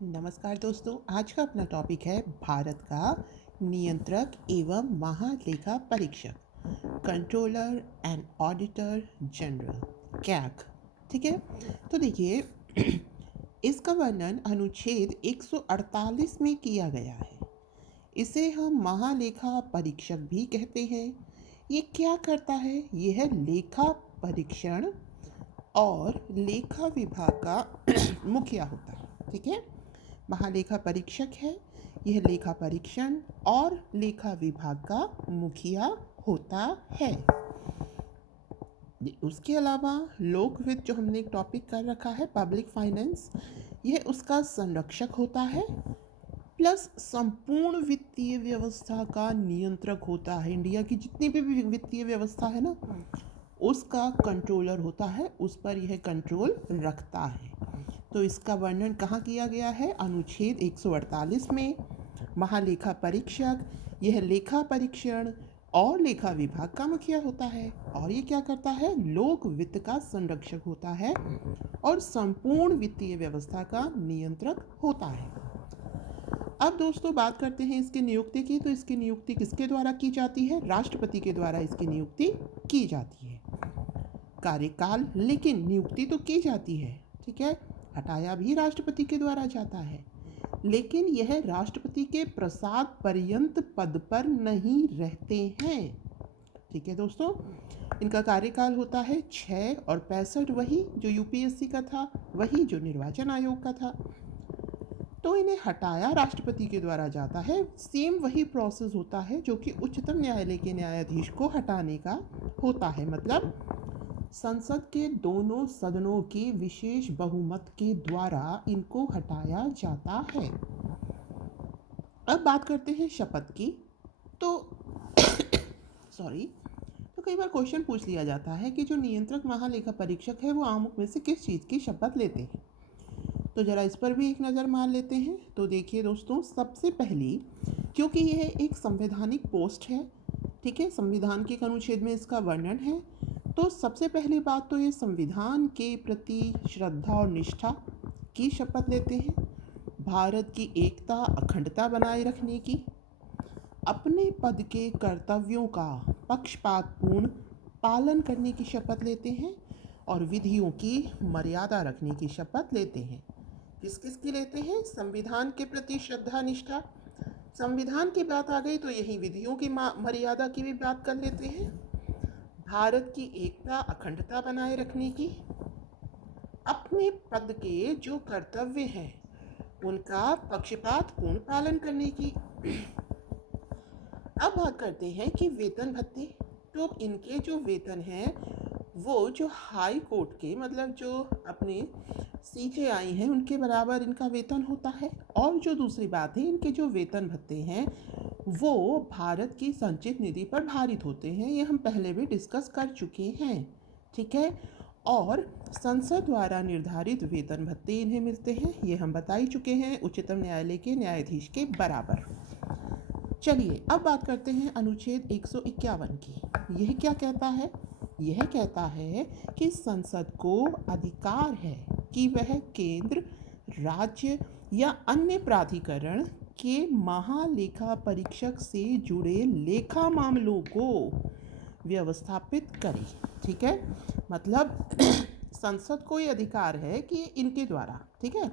नमस्कार दोस्तों, आज का अपना टॉपिक है भारत का नियंत्रक एवं महालेखा परीक्षक, controller and auditor general, CAG. ठीक है, तो देखिए इसका वर्णन अनुच्छेद 148 में किया गया है। इसे हम महालेखा परीक्षक भी कहते हैं। ये क्या करता है? यह लेखा परीक्षण और लेखा विभाग का मुखिया होता है। ठीक है, महालेखा परीक्षक है, यह लेखा परीक्षण और लेखा विभाग का मुखिया होता है। उसके अलावा लोक वित्त, जो हमने एक टॉपिक कर रखा है, पब्लिक फाइनेंस, यह उसका संरक्षक होता है, प्लस संपूर्ण वित्तीय व्यवस्था का नियंत्रक होता है। इंडिया की जितनी भी वित्तीय व्यवस्था है ना, उसका कंट्रोलर होता है, उस पर यह कंट्रोल रखता है। तो इसका वर्णन कहाँ किया गया है? अनुच्छेद 148 में। महालेखा परीक्षक यह लेखा परीक्षण और लेखा विभाग का मुखिया होता है, और ये क्या करता है? लोक वित्त का संरक्षक होता है और संपूर्ण वित्तीय व्यवस्था का नियंत्रक होता है। अब दोस्तों बात करते हैं इसकी नियुक्ति की। तो इसकी नियुक्ति किसके द्वारा की जाती है? राष्ट्रपति के द्वारा इसकी नियुक्ति की जाती है। कार्यकाल, लेकिन नियुक्ति तो की जाती है, ठीक है, हटाया भी राष्ट्रपति के द्वारा जाता है, लेकिन यह राष्ट्रपति के प्रसाद पर्यंत पद पर नहीं रहते हैं। ठीक है दोस्तों, इनका कार्यकाल होता है 6 और 65, वही जो यूपीएससी का था, वही जो निर्वाचन आयोग का था। तो इन्हें हटाया राष्ट्रपति के द्वारा जाता है। सेम वही प्रोसेस होता है जो कि उच्चतम न्यायालय के न्यायाधीश को हटाने का होता है। मतलब संसद के दोनों सदनों के विशेष बहुमत के द्वारा इनको हटाया जाता है। अब बात करते हैं शपथ की। तो तो कई बार क्वेश्चन पूछ लिया जाता है कि जो नियंत्रक महालेखा परीक्षक है वो आमुख में से किस चीज़ की शपथ लेते हैं। तो जरा इस पर भी एक नज़र मार लेते हैं। तो देखिए दोस्तों, सबसे पहली, क्योंकि यह एक संवैधानिक पोस्ट है, ठीक है, संविधान के अनुच्छेद में इसका वर्णन है, तो सबसे पहली बात तो ये संविधान के प्रति श्रद्धा और निष्ठा की शपथ लेते हैं, भारत की एकता अखंडता बनाए रखने की, अपने पद के कर्तव्यों का पक्षपातपूर्ण पालन करने की शपथ लेते हैं, और विधियों की मर्यादा रखने की शपथ लेते हैं। किस किस की लेते हैं? संविधान के प्रति श्रद्धा निष्ठा, संविधान की बात आ गई तो यही विधियों की मर्यादा की भी बात कर लेते हैं, भारत की एकता अखंडता बनाए रखने की, अपने पद के जो कर्तव्य हैं उनका पक्षपातपूर्ण पालन करने की। अब बात करते हैं कि वेतन भत्ते। तो इनके जो वेतन हैं वो जो हाई कोर्ट के, मतलब जो अपने सीजेआई हैं, उनके बराबर इनका वेतन होता है। और जो दूसरी बात है, इनके जो वेतन भत्ते हैं वो भारत की संचित निधि पर भारित होते हैं। ये हम पहले भी डिस्कस कर चुके हैं, ठीक है। और संसद द्वारा निर्धारित वेतन भत्ते इन्हें मिलते हैं, ये हम बता ही चुके हैं, उच्चतम न्यायालय के न्यायाधीश के बराबर। चलिए अब बात करते हैं अनुच्छेद 151 की। यह क्या कहता है? यह कहता है कि संसद को अधिकार है कि वह केंद्र, राज्य या अन्य प्राधिकरण के महालेखा परीक्षक से जुड़े लेखा मामलों को व्यवस्थापित करे। ठीक है, मतलब संसद को ये अधिकार है कि इनके द्वारा, ठीक है,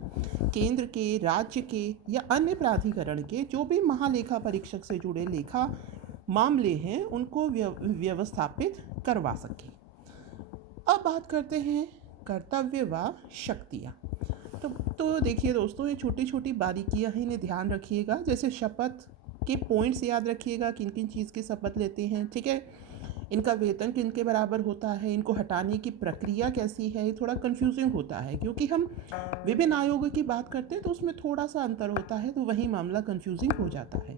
केंद्र के, राज्य के या अन्य प्राधिकरण के जो भी महालेखा परीक्षक से जुड़े लेखा मामले हैं उनको व्यवस्थापित करवा सके। अब बात करते हैं कर्तव्य व शक्तियाँ। तो देखिए दोस्तों, ये छोटी छोटी बारीकियाँ हैं, इन्हें ध्यान रखिएगा। जैसे शपथ के पॉइंट्स याद रखिएगा, किन किन चीज़ की शपथ लेते हैं, ठीक है, इनका वेतन किन के बराबर होता है, इनको हटाने की प्रक्रिया कैसी है। ये थोड़ा कंफ्यूजिंग होता है क्योंकि हम विभिन्न आयोगों की बात करते हैं तो उसमें थोड़ा सा अंतर होता है, तो वही मामला कंफ्यूजिंग हो जाता है।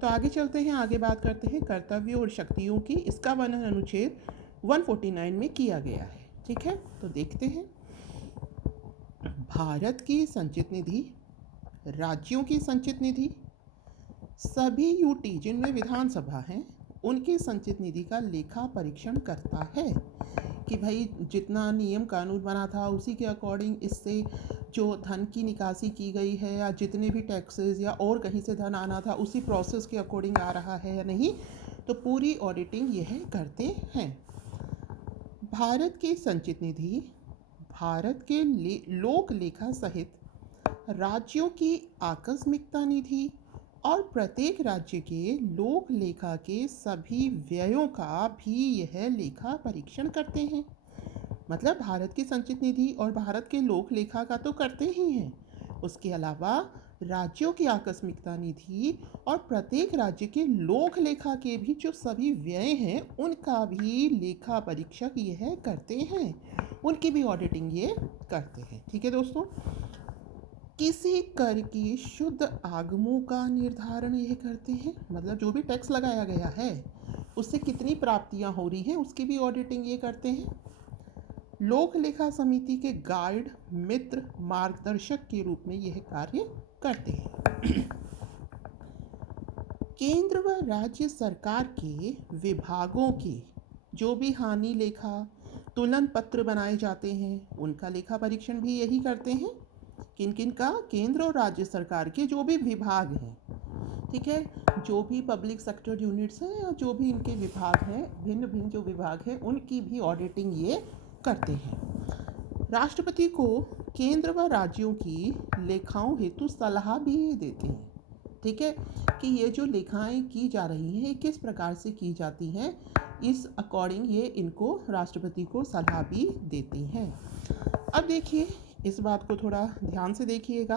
तो आगे चलते हैं, आगे बात करते हैं कर्तव्यों और शक्तियों की। इसका वर्णन अनुच्छेद 149 में किया गया है, ठीक है। तो देखते हैं, भारत की संचित निधि, राज्यों की संचित निधि, सभी यूटी जिनमें विधानसभा हैं उनकी संचित निधि का लेखा परीक्षण करता है। कि भाई जितना नियम कानून बना था उसी के अकॉर्डिंग इससे जो धन की निकासी की गई है या जितने भी टैक्सेस या और कहीं से धन आना था उसी प्रोसेस के अकॉर्डिंग आ रहा है या नहीं, तो पूरी ऑडिटिंग यह करते हैं। भारत की संचित निधि भारत के लोक लेखा सहित राज्यों की आकस्मिकता निधि और प्रत्येक राज्य के लोक लेखा के सभी व्ययों का भी यह लेखा परीक्षण करते हैं। मतलब भारत की संचित निधि और भारत के लोक लेखा का तो करते ही हैं, उसके अलावा राज्यों की आकस्मिकता निधि और प्रत्येक राज्य के लोक लेखा के भी जो सभी व्यय हैं उनका भी लेखा परीक्षक यह करते हैं, उनकी भी ऑडिटिंग ये करते हैं। ठीक है दोस्तों, किसी कर की शुद्ध आगमों का निर्धारण यह करते हैं, मतलब जो भी टैक्स लगाया गया है उससे कितनी प्राप्तियां हो रही हैं उसकी भी ऑडिटिंग ये करते हैं। लोक लेखा समिति के गाइड, मित्र, मार्गदर्शक के रूप में यह कार्य करते हैं। केंद्र व राज्य सरकार के विभागों के जो भी हानि लेखा तुलन पत्र बनाए जाते हैं उनका लेखा परीक्षण भी यही करते हैं। किन किन का? केंद्र और राज्य सरकार के जो भी विभाग हैं, ठीक है, जो भी पब्लिक सेक्टर यूनिट्स हैं या जो भी इनके विभाग हैं, भिन्न भिन्न जो विभाग हैं उनकी भी ऑडिटिंग ये करते हैं। राष्ट्रपति को केंद्र व राज्यों की लेखाओं हेतु सलाह भी देते हैं, ठीक है, कि ये जो लेखाएं की जा रही हैं किस प्रकार से की जाती हैं, इस अकॉर्डिंग ये इनको राष्ट्रपति को सलाह भी देती हैं। अब देखिए, इस बात को थोड़ा ध्यान से देखिएगा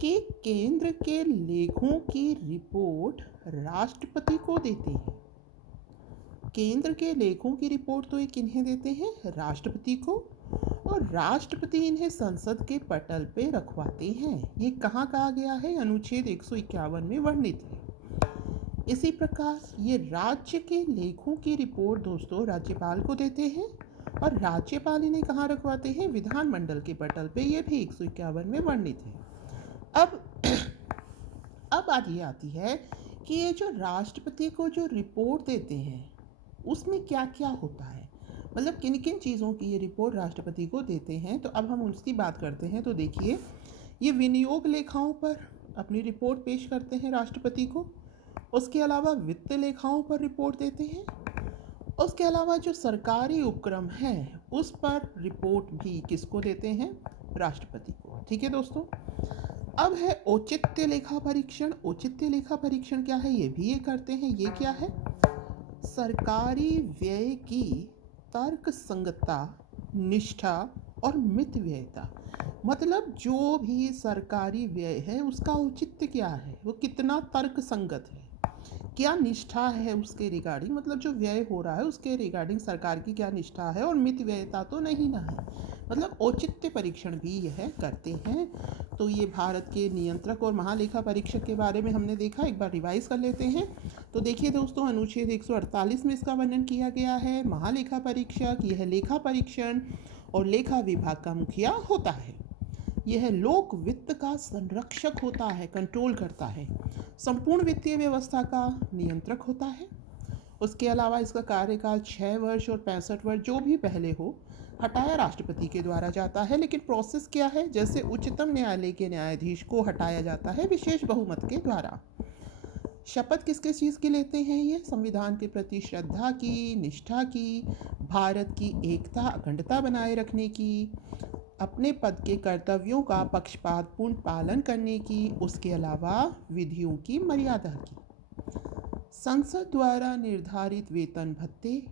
कि केंद्र के लेखों की रिपोर्ट राष्ट्रपति को देते हैं। केंद्र के लेखों की रिपोर्ट तो ये किन्हें देते हैं? राष्ट्रपति को, और राष्ट्रपति इन्हें संसद के पटल पे रखवाते हैं। ये कहाँ कहा गया है? अनुच्छेद 151 में वर्णित है। इसी प्रकार ये राज्य के लेखों की रिपोर्ट दोस्तों राज्यपाल को देते हैं और राज्यपाल इन्हें कहाँ रखवाते हैं? विधानमंडल के पटल पे। ये भी 151 में वर्णित है। अब बात ये आती है कि ये जो राष्ट्रपति को जो रिपोर्ट देते हैं उसमें क्या क्या होता है, मतलब किन किन चीज़ों की ये रिपोर्ट राष्ट्रपति को देते हैं। तो अब हम उसकी बात करते हैं। तो देखिए, ये विनियोग लेखाओं पर अपनी रिपोर्ट पेश करते हैं राष्ट्रपति को। उसके अलावा वित्त लेखाओं पर रिपोर्ट देते हैं। उसके अलावा जो सरकारी उपक्रम है उस पर रिपोर्ट भी किसको देते हैं? राष्ट्रपति को। ठीक है दोस्तों, अब है औचित्य लेखा परीक्षण। औचित्य लेखा परीक्षण क्या है? ये भी ये करते हैं। ये क्या है? सरकारी व्यय की तर्क संगतता, निष्ठा और मितव्ययता, मतलब जो भी सरकारी व्यय है उसका औचित्य क्या है, वो कितना तर्क संगत है, क्या निष्ठा है उसके रिगार्डिंग, मतलब जो व्यय हो रहा है उसके रिगार्डिंग सरकार की क्या निष्ठा है, और मितव्ययता तो नहीं ना है, मतलब औचित्य परीक्षण भी यह करते हैं। तो ये भारत के नियंत्रक और महालेखा परीक्षक के बारे में हमने देखा, एक बार रिवाइज कर लेते हैं। तो देखिए दोस्तों, अनुच्छेद 148 में इसका वर्णन किया गया है। महालेखा परीक्षक यह लेखा परीक्षण और लेखा विभाग का मुखिया होता है। यह लोक वित्त का संरक्षक होता है, कंट्रोल करता है, संपूर्ण वित्तीय व्यवस्था का नियंत्रक होता है। उसके अलावा इसका कार्यकाल 6 वर्ष और 65 वर्ष जो भी पहले हो हटाया राष्ट्रपति के द्वारा जाता है। लेकिन प्रोसेस क्या है? जैसे उच्चतम न्यायालय के न्यायाधीश को हटाया जाता है विशेष बहुमत के द्वारा। शपथ किस किस चीज़ की लेते हैं? ये संविधान के प्रति श्रद्धा की, निष्ठा की, भारत की एकता अखंडता बनाए रखने की, अपने पद के कर्तव्यों का पक्षपातपूर्ण पालन करने की, उसके अलावा विधियों की मर्यादा की। संसद द्वारा निर्धारित वेतन भत्ते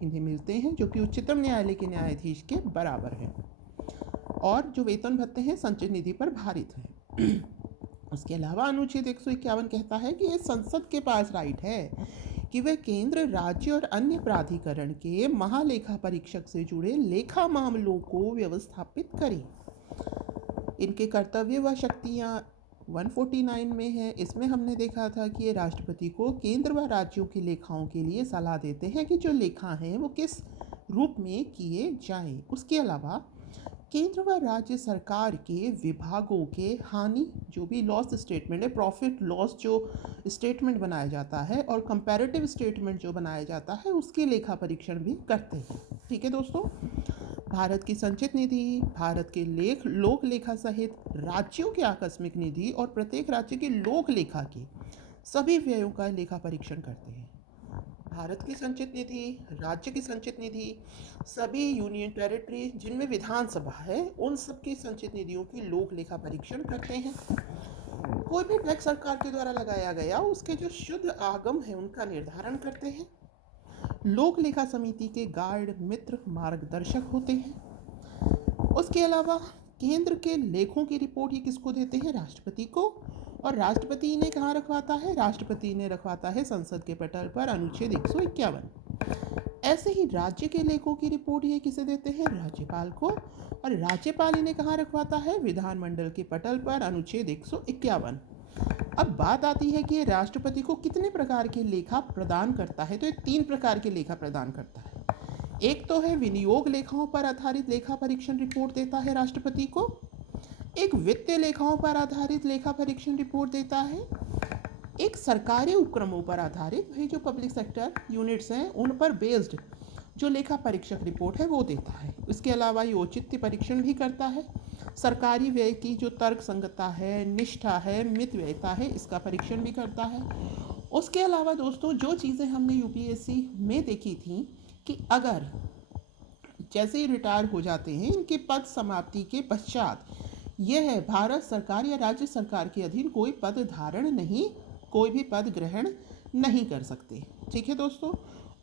इन्हें मिलते हैं जो कि उच्चतम न्यायालय के न्यायाधीश के बराबर है, और जो वेतन भत्ते हैं संचित निधि पर भारित हैं। उसके अलावा अनुच्छेद 151 कहता है कि ये संसद के पास राइट है कि वे केंद्र, राज्य और अन्य प्राधिकरण के महालेखा परीक्षक से जुड़े लेखा मामलों को व्यवस्थापित करें। इनके कर्तव्य व शक्तियाँ 149 में है। इसमें हमने देखा था कि ये राष्ट्रपति को केंद्र व राज्यों के लेखाओं के लिए सलाह देते हैं कि जो लेखा हैं वो किस रूप में किए जाएं। उसके अलावा केंद्र व राज्य सरकार के विभागों के हानि जो भी लॉस स्टेटमेंट है, प्रॉफिट लॉस जो स्टेटमेंट बनाया जाता है और कंपैरेटिव स्टेटमेंट जो बनाया जाता है, उसकी लेखा परीक्षण भी करते हैं। ठीक है दोस्तों, भारत की संचित निधि, भारत के लोक लेखा सहित राज्यों के आकस्मिक निधि और प्रत्येक राज्य के लोक लेखा के सभी व्ययों का लेखा परीक्षण करते हैं। भारत की संचित निधि, राज्य की संचित निधि, सभी यूनियन टेरिटरी जिनमें विधानसभा है, उन सबकी संचित निधियों की लोक लेखा परीक्षण करते हैं। कोई भी टैक्स सरकार के द्वारा लगाया गया उसके जो शुद्ध आगम है उनका निर्धारण करते हैं। लोक लेखा समिति के गाइड मित्र मार्गदर्शक होते हैं। उसके अलावा केंद्र के लेखों की रिपोर्ट ये किसको देते हैं? राष्ट्रपति को। और राष्ट्रपति ने कहाँ रखवाता है? राष्ट्रपति ने रखवाता है संसद के पटल पर, अनुच्छेद 151। ऐसे ही राज्य के लेखों की रिपोर्ट ये किसे देते हैं? राज्यपाल को। और राज्यपाल इन्हें कहाँ रखवाता है? विधानमंडल के पटल पर, अनुच्छेद 151। अब बात आती है कि राष्ट्रपति को कितने प्रकार के लेखा प्रदान करता है, तो ये 3 प्रकार के लेखा प्रदान करता है। एक तो है विनियोग लेखाओं पर आधारित लेखा परीक्षण रिपोर्ट देता है राष्ट्रपति को। एक वित्तीय लेखाओं पर आधारित लेखा परीक्षण रिपोर्ट देता है। एक सरकारी उपक्रमों पर आधारित, भाई जो पब्लिक सेक्टर यूनिट्स हैं उन पर बेस्ड जो लेखा परीक्षक रिपोर्ट है वो देता है। इसके अलावा ये औचित्य परीक्षण भी करता है। सरकारी व्यय की जो तर्क संगतता है, निष्ठा है, मितव्ययिता है, इसका परीक्षण भी करता है। उसके अलावा दोस्तों जो चीज़ें हमने यूपीएससी में देखी थी कि अगर जैसे ही रिटायर हो जाते हैं, इनके पद समाप्ति के पश्चात यह है भारत सरकार या राज्य सरकार के अधीन कोई पद धारण नहीं, कोई भी पद ग्रहण नहीं कर सकते। ठीक है दोस्तों,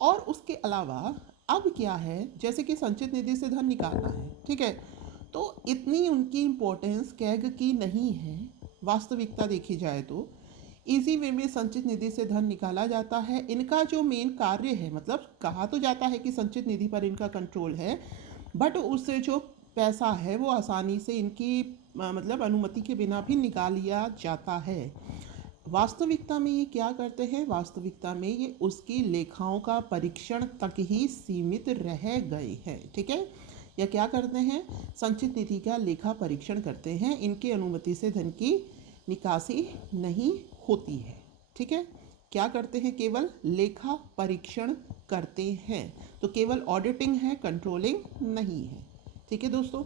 और उसके अलावा अब क्या है, जैसे कि संचित निधि से धन निकालना है, ठीक है, तो इतनी उनकी इम्पोर्टेंस कैग की नहीं है। वास्तविकता देखी जाए तो इजी वे में संचित निधि से धन निकाला जाता है। इनका जो मेन कार्य है, मतलब कहा तो जाता है कि संचित निधि पर इनका कंट्रोल है, बट उससे जो पैसा है वो आसानी से इनकी मतलब अनुमति के बिना भी निकाल लिया जाता है। वास्तविकता में ये क्या करते हैं? वास्तविकता में ये उसकी लेखाओं का परीक्षण तक ही सीमित रह गए हैं। ठीक है, या क्या करते हैं? संचित निधि का लेखा परीक्षण करते हैं। इनकी अनुमति से धन की निकासी नहीं होती है। ठीक है, क्या करते हैं? केवल लेखा परीक्षण करते हैं। तो केवल ऑडिटिंग है, कंट्रोलिंग नहीं है। ठीक है दोस्तों,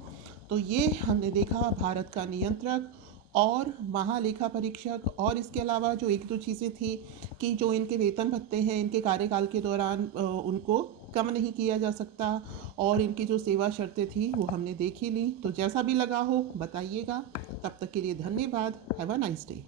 तो ये हमने देखा भारत का नियंत्रक और महालेखा परीक्षक। और इसके अलावा जो एक दो चीज़ें थी कि जो इनके वेतन भत्ते हैं इनके कार्यकाल के दौरान उनको कम नहीं किया जा सकता, और इनकी जो सेवा शर्तें थी वो हमने देख ही ली। तो जैसा भी लगा हो बताइएगा। तब तक के लिए धन्यवाद। Have a nice day.